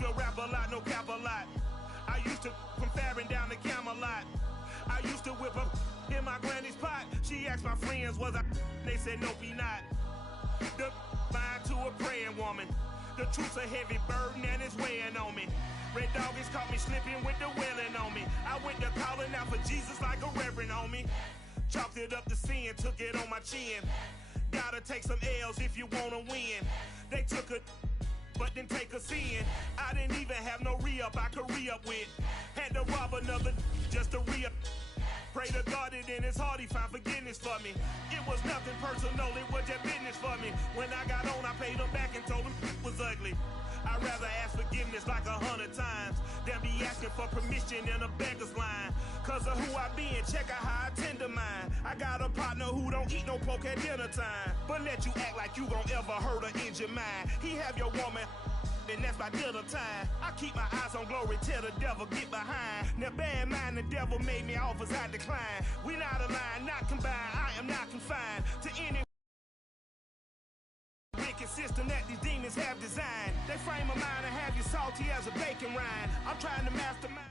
Nashville rap a lot, no cap a lot. I used to from Farron down to Camelot. I used to whip up in my granny's pot. She asked my friends, was I? They said, nope, he not. The line to a praying woman. The truth's a heavy burden and it's weighing on me. Red Dog has caught me slipping with the wailing on me. I went to calling out for Jesus like a reverend on me. Chalked it up to sin, took it on my chin. Gotta take some L's if you wanna win. They took a but didn't take a sin. I didn't even have no re-up I could re-up with. Had to rob another just to re-up. Pray to God that in his heart he found forgiveness for me. It was nothing personal, it was just business for me. When I got on, I paid him back and told him it was ugly. I'd rather ask forgiveness like 100 times than be asking for permission in a beggar's line. Cause of who I be and check out how I tend to mine. I got a partner who don't eat no pork at dinner time, but let you act like you gon' ever hurt or injure mine. He have your woman and that's by dinner time. I keep my eyes on glory till the devil get behind. Now bear in mind the devil made me offers I decline. We not aligned, not combined, I am not confined to any wicked system that these demons have designed. They frame a mind and have you salty as a bacon rind. I'm trying to mastermind.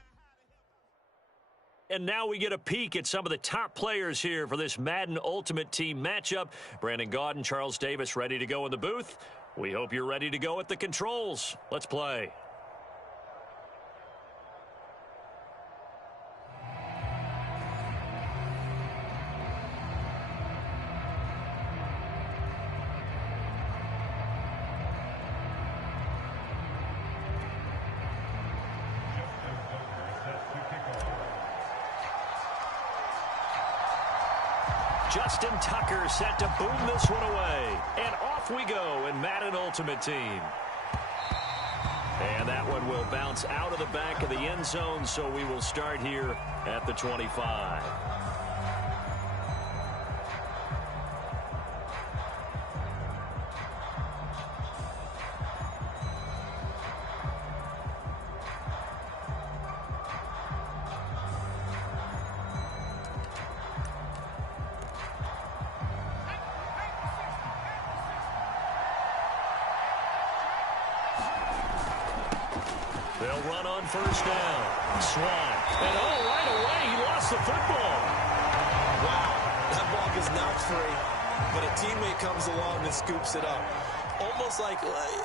And now we get a peek at some of the top players here for this Madden Ultimate Team matchup. Brandon Gaudin, Charles Davis ready to go in the booth. We hope you're ready to go at the controls. Let's play. Justin Tucker set to boom this one away. And off we go in Madden Ultimate Team. And that one will bounce out of the back of the end zone, so we will start here at the 25. They'll run on first down. Swan. And right away, he lost the football. Wow, that ball gets knocked free, but a teammate comes along and scoops it up.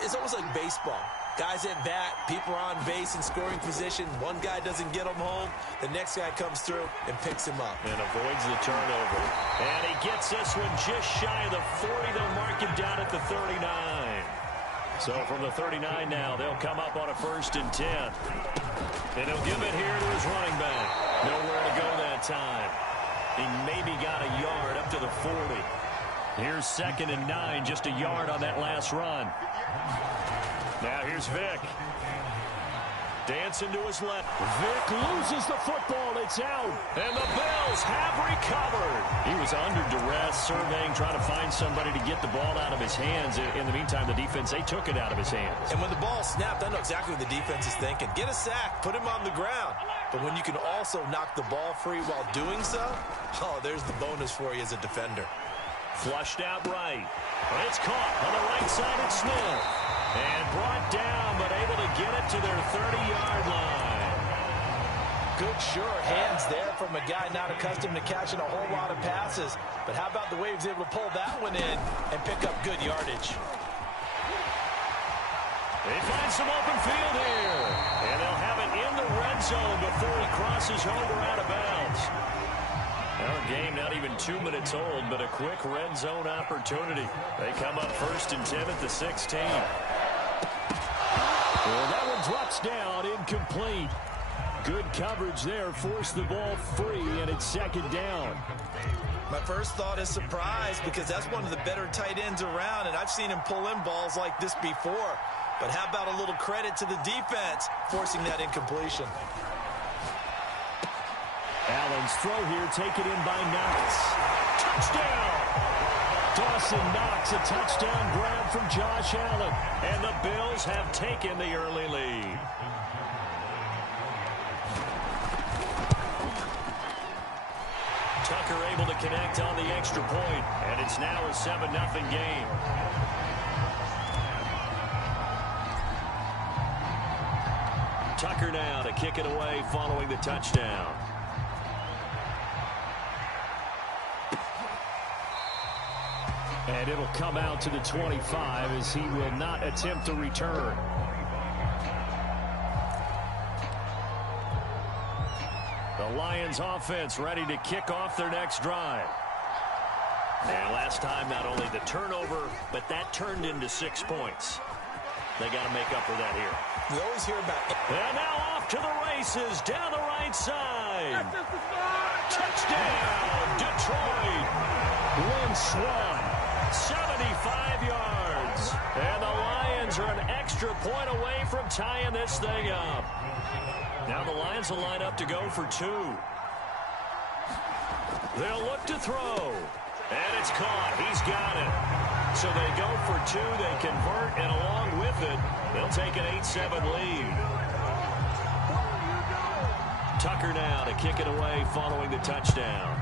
It's almost like baseball. Guys at bat, people are on base in scoring position. One guy doesn't get him home. The next guy comes through and picks him up. And avoids the turnover. And he gets this one just shy of the 40. They'll mark him down at the 39. So from the 39 now, they'll come up on a 1st and 10. And he'll give it here to his running back. Nowhere to go that time. He maybe got a yard up to the 40. Here's 2nd and 9, just a yard on that last run. Now here's Vick. Dancing to his left. Vick loses the football. It's out. And the Bills have recovered. He was under duress, surveying, trying to find somebody to get the ball out of his hands. In the meantime, the defense, they took it out of his hands. And when the ball snapped, I know exactly what the defense is thinking. Get a sack. Put him on the ground. But when you can also knock the ball free while doing so, there's the bonus for you as a defender. Flushed out right. It's caught on the right side of Smith. And brought down, but able to get it to their 30-yard line. Good, sure hands there from a guy not accustomed to catching a whole lot of passes. But how about the way he was able to pull that one in and pick up good yardage? They find some open field here. And they'll have it in the red zone before he crosses over out of bounds. Our game not even 2 minutes old, but a quick red zone opportunity. They come up 1st and 10 at the 16. Well, that one drops down, incomplete. Good coverage there, forced the ball free, and it's 2nd down. My first thought is surprise, because that's one of the better tight ends around, and I've seen him pull in balls like this before. But how about a little credit to the defense forcing that incompletion? Allen's throw here, taken in by Knox. Touchdown! Dawson Knox, a touchdown grab from Josh Allen. And the Bills have taken the early lead. Tucker able to connect on the extra point, and it's now a 7-0 game. Tucker now to kick it away following the touchdown. And it'll come out to the 25 as he will not attempt to return. The Lions offense ready to kick off their next drive. And last time, not only the turnover, but that turned into 6 points. They got to make up for that here. We always hear about it. And now off to the races down the right side. Touchdown, Detroit. Lynn Swan, 75 yards. And the Lions are an extra point away from tying this thing up. Now the Lions will line up to go for 2. They'll look to throw. And it's caught. He's got it. So they go for 2. They convert, and along with it, they'll take an 8-7 lead. Tucker now to kick it away following the touchdown.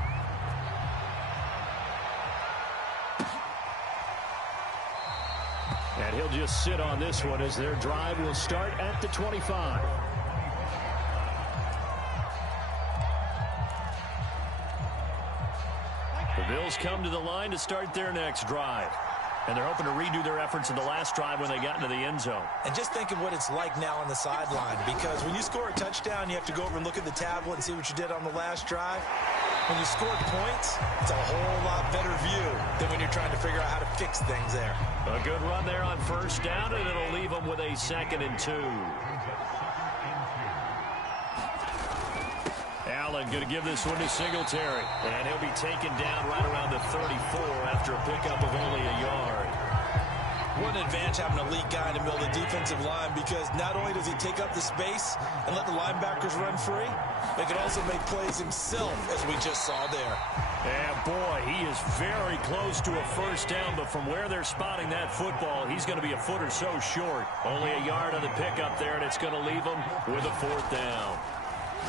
And he'll just sit on this one as their drive will start at the 25. The Bills come to the line to start their next drive. And they're hoping to redo their efforts in the last drive when they got into the end zone. And just think of what it's like now on the sideline, because when you score a touchdown, you have to go over and look at the tablet and see what you did on the last drive. When you score points, it's a whole lot better view than when you're trying to figure out how to fix things there. A good run there on first down, and it'll leave them with a 2nd and 2. Allen going to give this one to Singletary. And he'll be taken down right around the 34 after a pickup of only a yard. What an advantage having a elite guy in the middle of the defensive line, because not only does he take up the space and let the linebackers run free, but he can also make plays himself, as we just saw there. And boy, he is very close to a first down, but from where they're spotting that football, he's going to be a foot or so short. Only a yard on the pickup there, and it's going to leave him with a 4th down.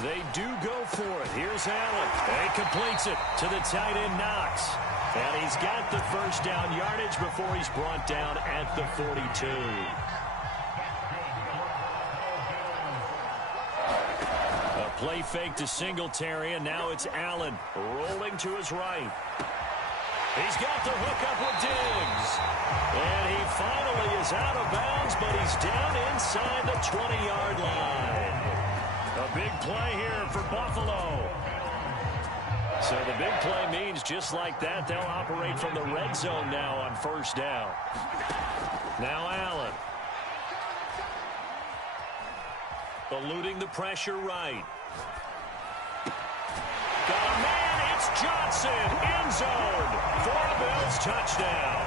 They do go for it. Here's Allen. And he completes it to the tight end, Knox. And he's got the first down yardage before he's brought down at the 42. A play fake to Singletary, and now it's Allen rolling to his right. He's got the hook up with Diggs. And he finally is out of bounds, but he's down inside the 20-yard line. A big play here for Buffalo. So the big play means just like that, they'll operate from the red zone now on first down. Now Allen. Eluding the pressure right. Got a man, it's Johnson. End zone for a Bills touchdown.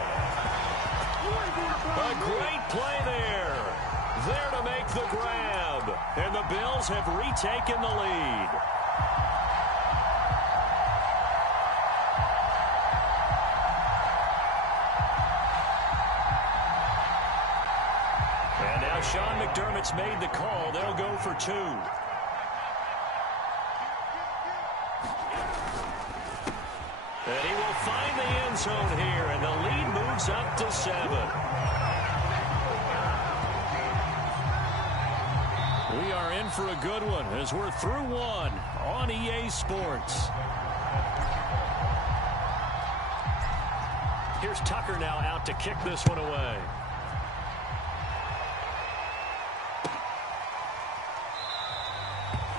A great play there. There to make the grab. And the Bills have retaken the lead. And now Sean McDermott's made the call. They'll go for 2. And he will find the end zone here, and the lead moves up to 7. We are in for a good one as we're through one on EA Sports. Here's Tucker now out to kick this one away.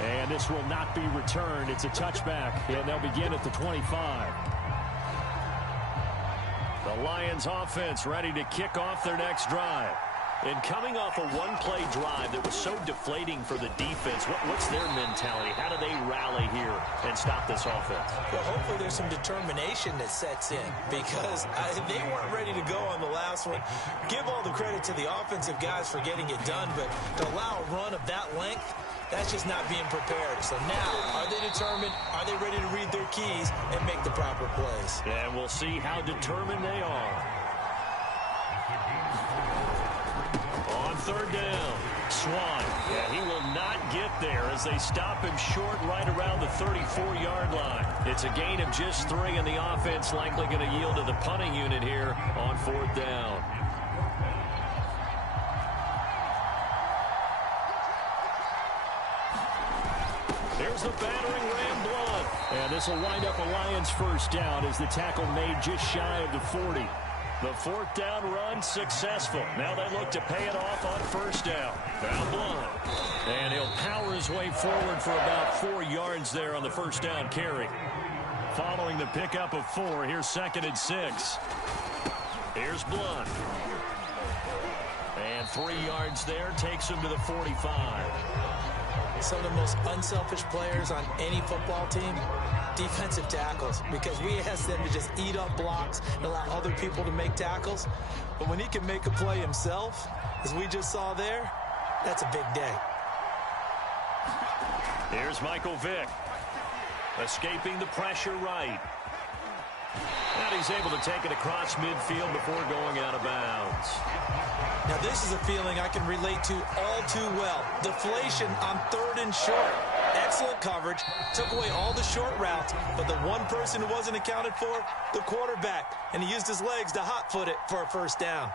And this will not be returned. It's a touchback, and they'll begin at the 25. The Lions offense ready to kick off their next drive. And coming off a one-play drive that was so deflating for the defense, what's their mentality? How do they rally here and stop this offense? Well, hopefully there's some determination that sets in, because they weren't ready to go on the last one. Give all the credit to the offensive guys for getting it done, but to allow a run of that length, that's just not being prepared. So now, are they determined? Are they ready to read their keys and make the proper plays? And we'll see how determined they are. On third down, Swan. Yeah, he will not get there as they stop him short right around the 34-yard line. It's a gain of just 3, and the offense likely going to yield to the punting unit here on 4th down. Here's the battering ram Blunt. And this will wind up a Lions first down as the tackle made just shy of the 40. The fourth down run successful. Now they look to pay it off on first down. Now Blunt. And he'll power his way forward for about 4 yards there on the first down carry. Following the pickup of 4, here's 2nd and 6. Here's Blunt. And 3 yards there takes him to the 45. Some of the most unselfish players on any football team, defensive tackles, because we ask them to just eat up blocks and allow other people to make tackles. But when he can make a play himself, as we just saw there, that's a big day. Here's Michael Vick. Escaping the pressure right. And he's able to take it across midfield before going out of bounds. Now this is a feeling I can relate to all too well. Deflation on 3rd and short. Excellent coverage. Took away all the short routes. But the one person who wasn't accounted for, the quarterback. And he used his legs to hot foot it for a first down.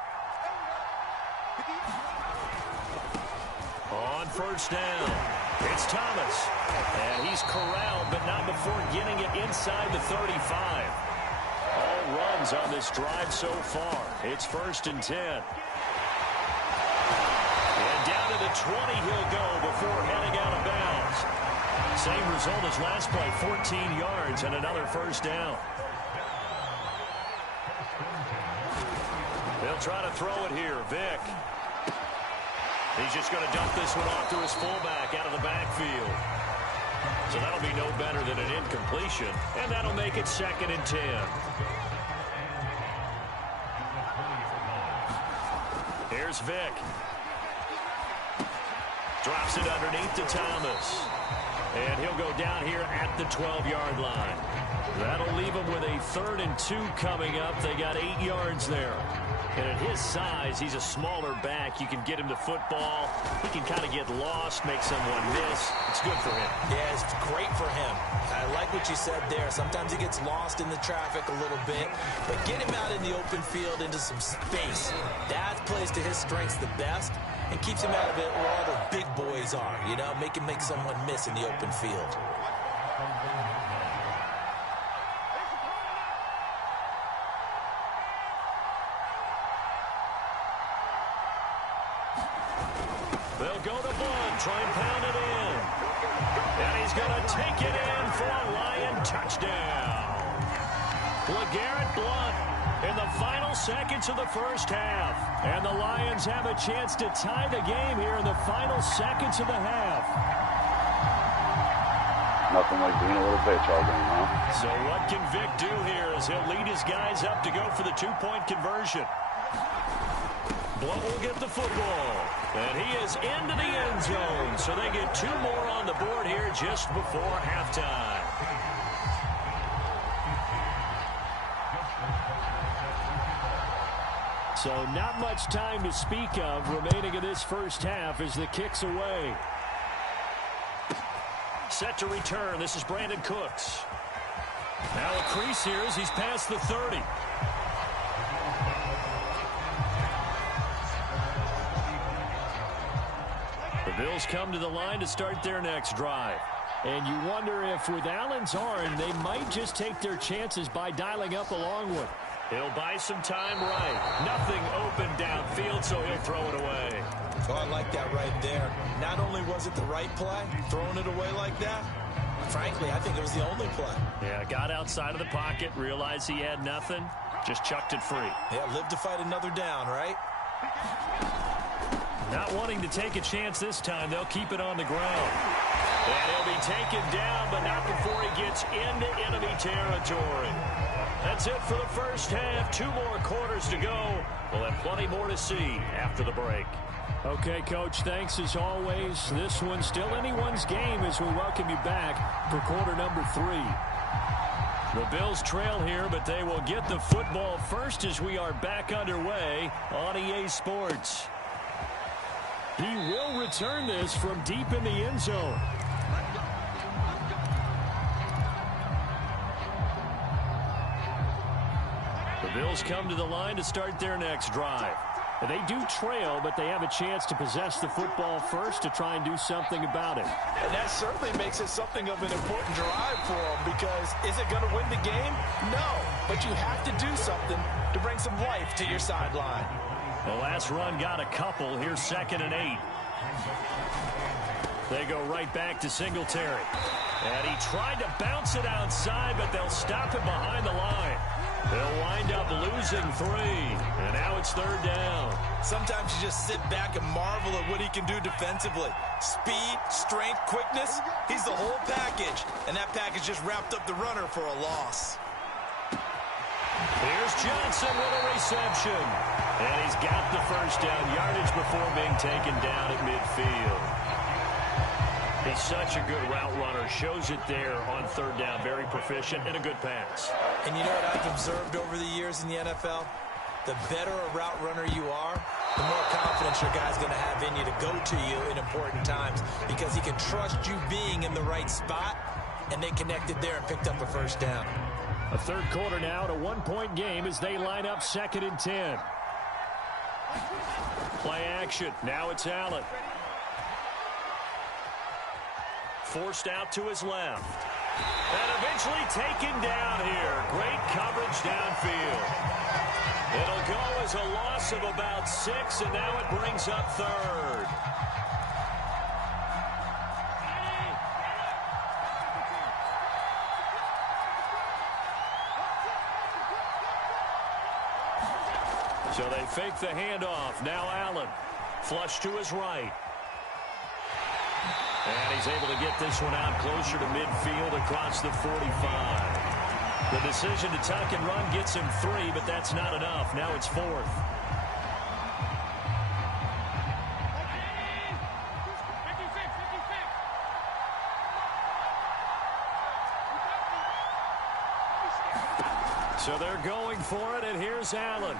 On first down, it's Thomas. And he's corralled, but not before getting it inside the 35. All runs on this drive so far. It's 1st and 10. And down to the 20 he'll go before heading out of bounds. Same result as last play, 14 yards and another first down. They'll try to throw it here. Vick. He's just going to dump this one off to his fullback out of the backfield. So that'll be no better than an incompletion, and that'll make it 2nd and 10. Here's Vick. Drops it underneath to Thomas. And he'll go down here at the 12-yard line. That'll leave him with a 3rd and 2 coming up. They got 8 yards there. And at his size, he's a smaller back. You can get him to football. He can kind of get lost, make someone miss. It's good for him. Yeah, it's great for him. I like what you said there. Sometimes he gets lost in the traffic a little bit. But get him out in the open field into some space. That plays to his strengths the best and keeps him out of it where all the big boys are. You know, make him make someone miss in the open field. They'll go to Blunt, try and pound it in. And he's going to take it in for a Lion touchdown. LeGarrette Blunt in the final seconds of the first half. And the Lions have a chance to tie the game here in the final seconds of the half. Nothing like being a little bitch all game, huh? So what can Vick do here as he'll lead his guys up to go for the 2-point conversion? Blunt will get the football. And he is into the end zone. So they get 2 more on the board here just before halftime. So not much time to speak of remaining in this first half as the kick's away. Set to return. This is Brandon Cooks. Now a crease here as he's past the 30. The Bills come to the line to start their next drive. And you wonder if with Allen's arm, they might just take their chances by dialing up a long one. He'll buy some time right. Nothing open downfield, so he'll throw it away. Oh, I like that right there. Not only was it the right play, throwing it away like that, frankly, I think it was the only play. Yeah, got outside of the pocket, realized he had nothing, just chucked it free. Yeah, live to fight another down, right? Not wanting to take a chance this time, they'll keep it on the ground. And he'll be taken down, but not before he gets into enemy territory. That's it for the first half. 2 more quarters to go. We'll have plenty more to see after the break. Okay, Coach, thanks as always. This one's still anyone's game as we welcome you back for quarter number 3. The Bills trail here, but they will get the football first as we are back underway on EA Sports. He will return this from deep in the end zone. The Bills come to the line to start their next drive. They do trail, but they have a chance to possess the football first to try and do something about it. And that certainly makes it something of an important drive for them, because is it going to win the game? No, but you have to do something to bring some life to your sideline. The last run got a couple. Here's 2nd and 8. They go right back to Singletary. And he tried to bounce it outside, but they'll stop him behind the line. They'll wind up losing 3. And now it's 3rd down. Sometimes you just sit back and marvel at what he can do defensively. Speed, strength, quickness. He's the whole package. And that package just wrapped up the runner for a loss. Here's Johnson with a reception. And he's got the first down yardage before being taken down at midfield. He's such a good route runner. Shows it there on 3rd down. Very proficient and a good pass. And you know what I've observed over the years in the NFL? The better a route runner you are, the more confidence your guy's going to have in you to go to you in important times, because he can trust you being in the right spot, and they connected there and picked up a first down. A 3rd quarter now, a 1-point game as they line up 2nd and 10. Play action. Now it's Allen. Forced out to his left. And eventually taken down here. Great coverage downfield. It'll go as a loss of about 6, and now it brings up 3rd. So they fake the handoff. Now Allen. Flush to his right. And he's able to get this one out closer to midfield across the 45. The decision to tuck and run gets him 3, but that's not enough. Now it's 4th. So they're going for it, and here's Allen.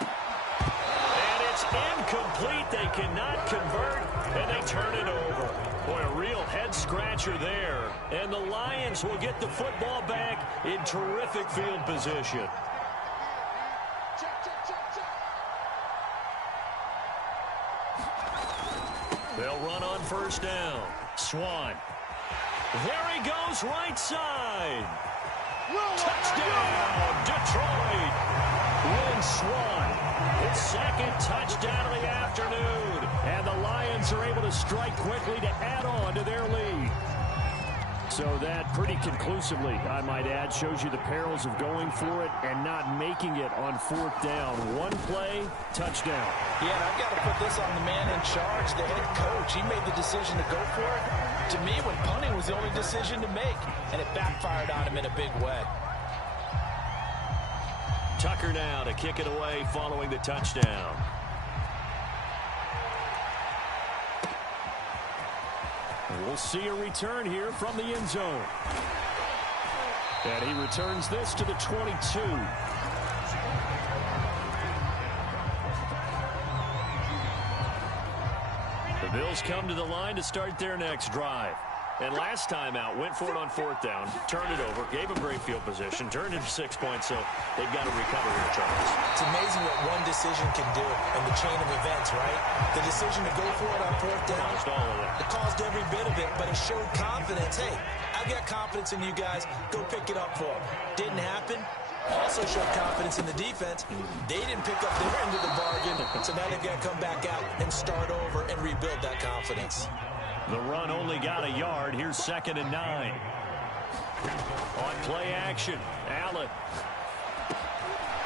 And it's incomplete. They cannot convert, and they turn it over. Boy, a real head-scratcher there. And the Lions will get the football back in terrific field position. They'll run on 1st down. Swan. There he goes, right side. Touchdown, Detroit. Lynn Swan, his 2nd touchdown of the afternoon. And the Lions are able to strike quickly to add on to their lead. So that pretty conclusively, I might add, shows you the perils of going for it and not making it on 4th down. One play, touchdown. Yeah, and I've got to put this on the man in charge, the head coach. He made the decision to go for it. To me, when punting was the only decision to make, and it backfired on him in a big way. Tucker now to kick it away following the touchdown. We'll see a return here from the end zone. And he returns this to the 22. The Bills come to the line to start their next drive. And last time out, went for it on 4th down, turned it over, gave him great field position, turned it to 6 points, so they've got to recover here, Charles. It's amazing what one decision can do in the chain of events, right? The decision to go for it on 4th down, Caused all of that. It caused every bit of it, but it showed confidence. Hey, I've got confidence in you guys. Go pick it up for them. Didn't happen. Also showed confidence in the defense. They didn't pick up their end of the bargain, so now they've got to come back out and start over and rebuild that confidence. The run only got a yard. Here's 2nd and 9. On play action, Allen.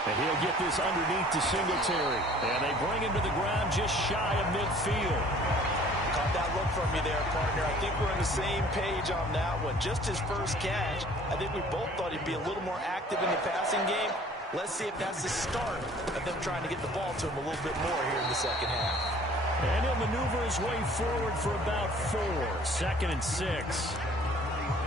And he'll get this underneath to Singletary. And they bring him to the ground just shy of midfield. Caught that look from you there, partner. I think we're on the same page on that one. Just his first catch. I think we both thought he'd be a little more active in the passing game. Let's see if that's the start of them trying to get the ball to him a little bit more here in the second half. And he'll maneuver his way forward for about 4. 2nd and 6.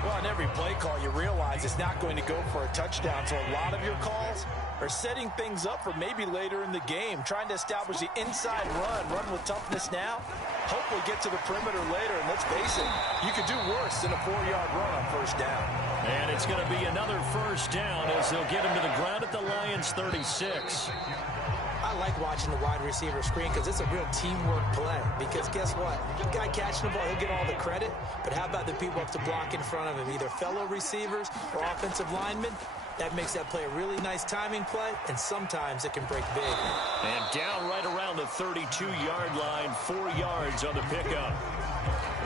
Well, on every play call, you realize it's not going to go for a touchdown. So a lot of your calls are setting things up for maybe later in the game, trying to establish the inside run with toughness now. Hopefully get to the perimeter later. And let's face it, you could do worse than a 4-yard run on 1st down. And it's going to be another 1st down as they'll get him to the ground at the Lions' 36. I like watching the wide receiver screen because it's a real teamwork play. Because guess what? The guy catching the ball, he'll get all the credit. But how about the people up to block in front of him, either fellow receivers or offensive linemen? That makes that play a really nice timing play, and sometimes it can break big. And down right around the 32-yard line, 4 yards on the pickup.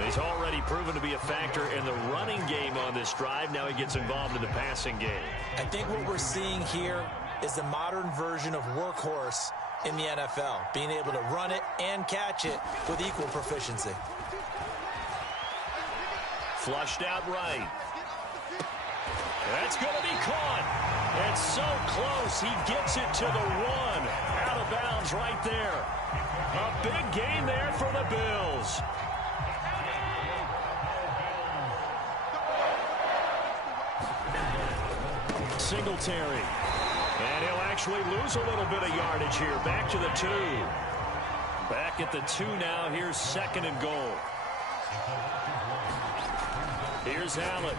He's already proven to be a factor in the running game on this drive. Now he gets involved in the passing game. I think what we're seeing here is the modern version of workhorse in the NFL, being able to run it and catch it with equal proficiency. Flushed out right. That's going to be caught. It's so close. He gets it to the 1. Out of bounds right there. A big gain there for the Bills. Singletary. And he'll actually lose a little bit of yardage here. Back to the 2. Back at the 2 now. Here's 2nd and goal. Here's Allen.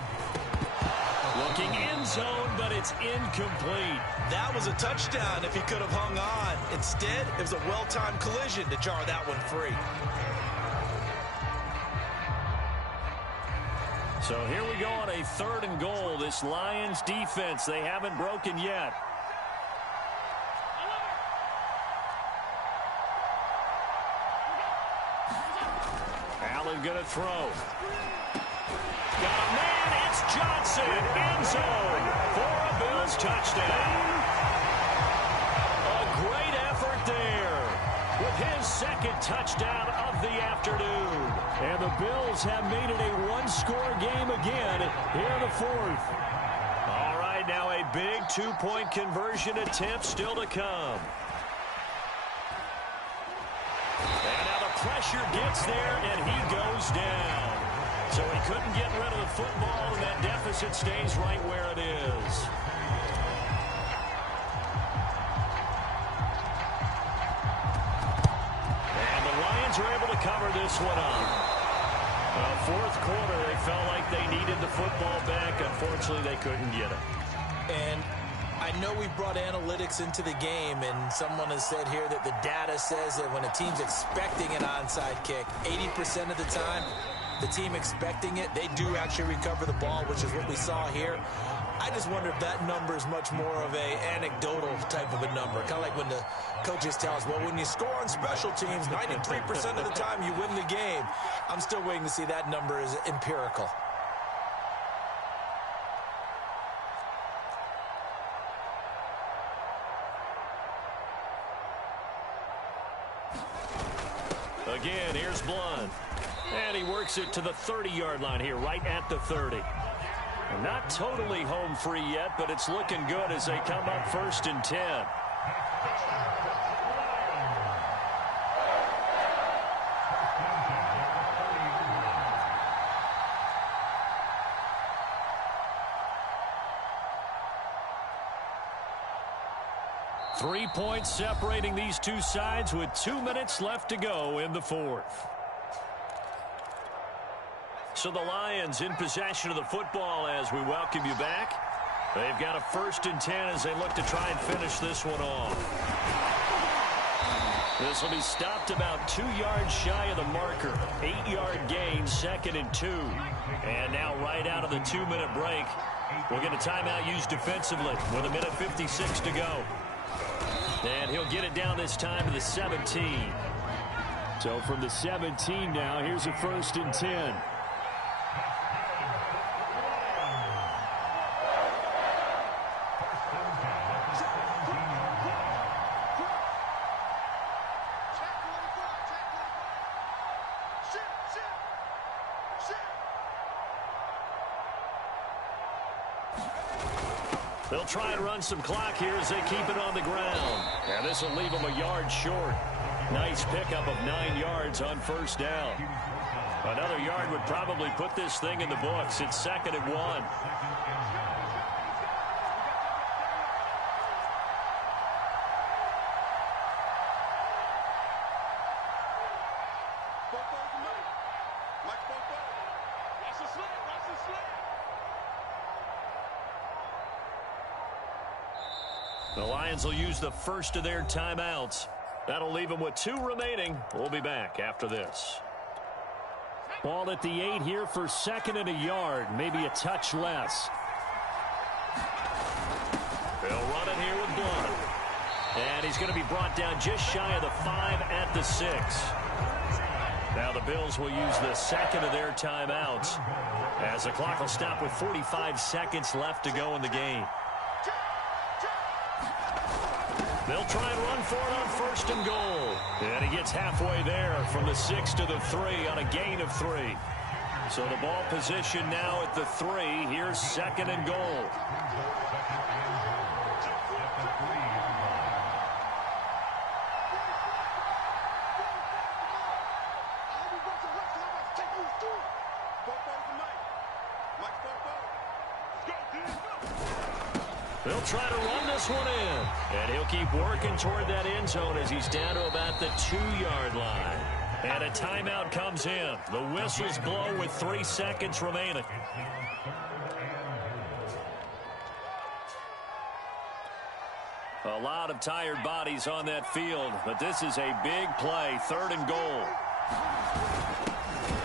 Looking end zone, but it's incomplete. That was a touchdown if he could have hung on. Instead, it was a well-timed collision to jar that one free. So here we go on a 3rd and goal. This Lions defense, they haven't broken yet. Allen gonna throw. Got a man, it's Johnson, end zone for a Bills touchdown. A great effort there with his 2nd touchdown of the afternoon. And the Bills have made it a 1-score game again here in the 4th. All right, now a big 2-point conversion attempt still to come. And now the pressure gets there, and he goes down. So he couldn't get rid of the football, and that deficit stays right where it is. And the Lions are able to cover this one up. 4th quarter, they felt like they needed the football back. Unfortunately, they couldn't get it. And I know we brought analytics into the game, and someone has said here that the data says that when a team's expecting an onside kick, 80% of the time, the team expecting it, they do actually recover the ball, which is what we saw here. I just wonder if that number is much more of a anecdotal type of a number. Kind of like when the coaches tell us, well, when you score on special teams, 93% of the time you win the game. I'm still waiting to see that number is empirical. Again, here's Blunt. And he works it to the 30-yard line here, right at the 30. Not totally home free yet, but it's looking good as they come up 1st and 10. Three points separating these two sides with 2 minutes left to go in the 4th. So the Lions in possession of the football as we welcome you back. They've got a 1st and 10 as they look to try and finish this one off. This will be stopped about 2 yards shy of the marker. 8-yard gain, 2nd and 2. And now right out of the 2-minute break, we'll get a timeout used defensively with 1:56 to go. And he'll get it down this time to the 17. So from the 17 now, here's a 1st and 10. They'll try and run some clock here as they keep it on the ground. And this will leave them a yard short. Nice pickup of 9 yards on 1st down. Another yard would probably put this thing in the books. It's 2nd and 1. The Lions will use the first of their timeouts. That'll leave them with 2 remaining. We'll be back after this. Ball at the 8 here for 2nd and a yard, maybe a touch less. They'll run it here with Blunt. And he's going to be brought down just shy of the 5 at the 6. Now the Bills will use the 2nd of their timeouts as the clock will stop with 45 seconds left to go in the game. They'll try and run for it on 1st and goal. And he gets halfway there from the 6 to the 3 on a gain of 3. So the ball position now at the 3. Here's 2nd and goal. They'll try to run this one in. And he'll keep working toward that end zone as he's down to about the 2-yard line. And a timeout comes in. The whistles blow with 3 seconds remaining. A lot of tired bodies on that field, but this is a big play, 3rd and goal.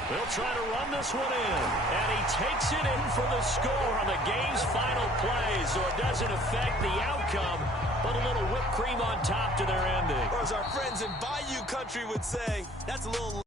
They'll try to run this one in, and he takes it in for the score on the game's final play, so it doesn't affect the outcome, but a little whipped cream on top to their ending. Or as our friends in Bayou Country would say, that's a little...